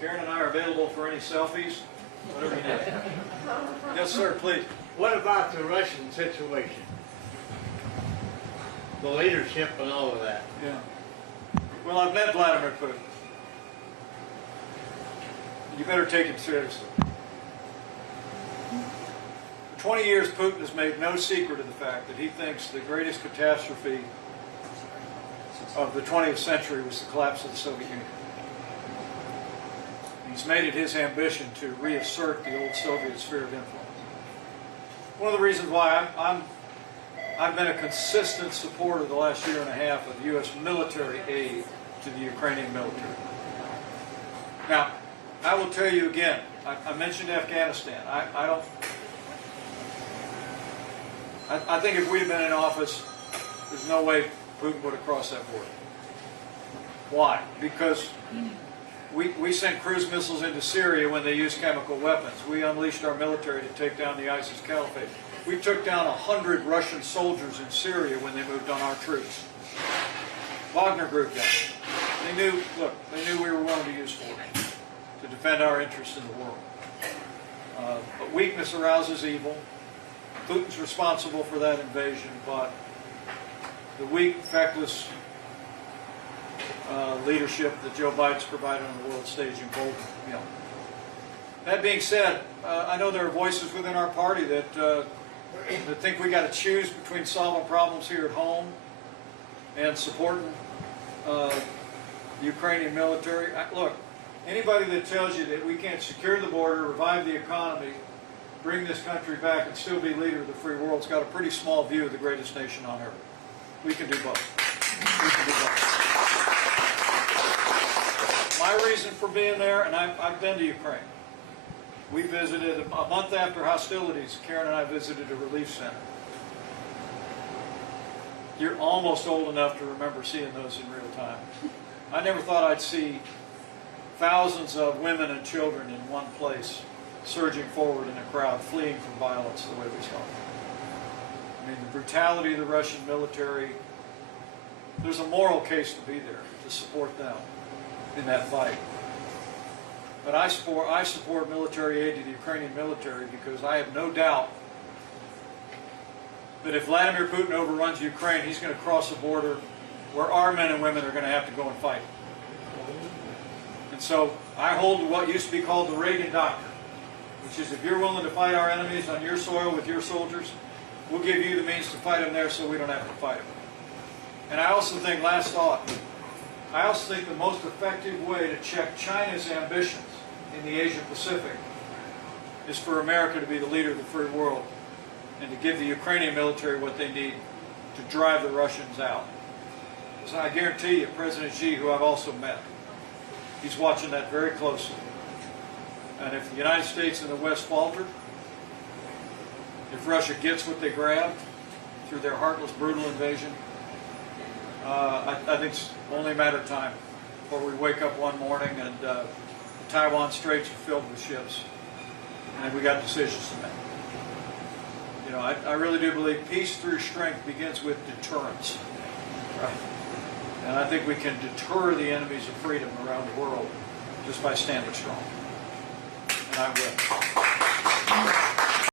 Karen and I are available for any selfies, whatever you need. Yes, sir, please. What about the Russian situation? The leadership and all of that. Yeah. Well, I've met Vladimir Putin. You better take him seriously. For 20 years, Putin has made no secret of the fact that he thinks the greatest catastrophe of the 20th century was the collapse of the Soviet Union. He's made it his ambition to reassert the old Soviet sphere of influence. One of the reasons why I've been a consistent supporter the last year and a half of U.S. military aid to the Ukrainian military. Now, I will tell you again, I mentioned Afghanistan. I think if we'd have been in office, there's no way Putin would have crossed that border. Why? Because we sent cruise missiles into Syria when they used chemical weapons. We unleashed our military to take down the ISIS caliphate. We took down 100 Russian soldiers in Syria when they moved on our troops. Wagner Group down. They knew we were willing to use force to defend our interests in the world. But weakness arouses evil. Putin's responsible for that invasion, but the weak, feckless leadership that Joe Biden's provided on the world stage emboldened him. That being said, I know there are voices within our party that think we got to choose between solving problems here at home and supporting the Ukrainian military. Look, anybody that tells you that we can't secure the border, revive the economy, bring this country back, and still be leader of the free world's got a pretty small view of the greatest nation on earth. We can do both. We can do both. My reason for being there, and I've been to Ukraine. We visited, a month after hostilities, Karen and I visited a relief center. You're almost old enough to remember seeing those in real time. I never thought I'd see thousands of women and children in one place, surging forward in a crowd, fleeing from violence the way we saw. I mean, the brutality of the Russian military, there's a moral case to be there, to support them in that fight. But I support military aid to the Ukrainian military because I have no doubt that if Vladimir Putin overruns Ukraine, he's going to cross a border where our men and women are going to have to go and fight. And so I hold to what used to be called the Reagan Doctrine, which is if you're willing to fight our enemies on your soil with your soldiers, we'll give you the means to fight them there so we don't have to fight them. And I also think, last thought, I also think the most effective way to check China's ambitions in the Asia Pacific is for America to be the leader of the free world and to give the Ukrainian military what they need to drive the Russians out. Because I guarantee you, President Xi, who I've also met, he's watching that very closely. And if the United States and the West falter, if Russia gets what they grabbed through their heartless, brutal invasion, I think it's only a matter of time before we wake up one morning and the Taiwan Straits are filled with ships, and we got decisions to make. You know, I really do believe peace through strength begins with deterrence, right? And I think we can deter the enemies of freedom around the world just by standing strong. And I will.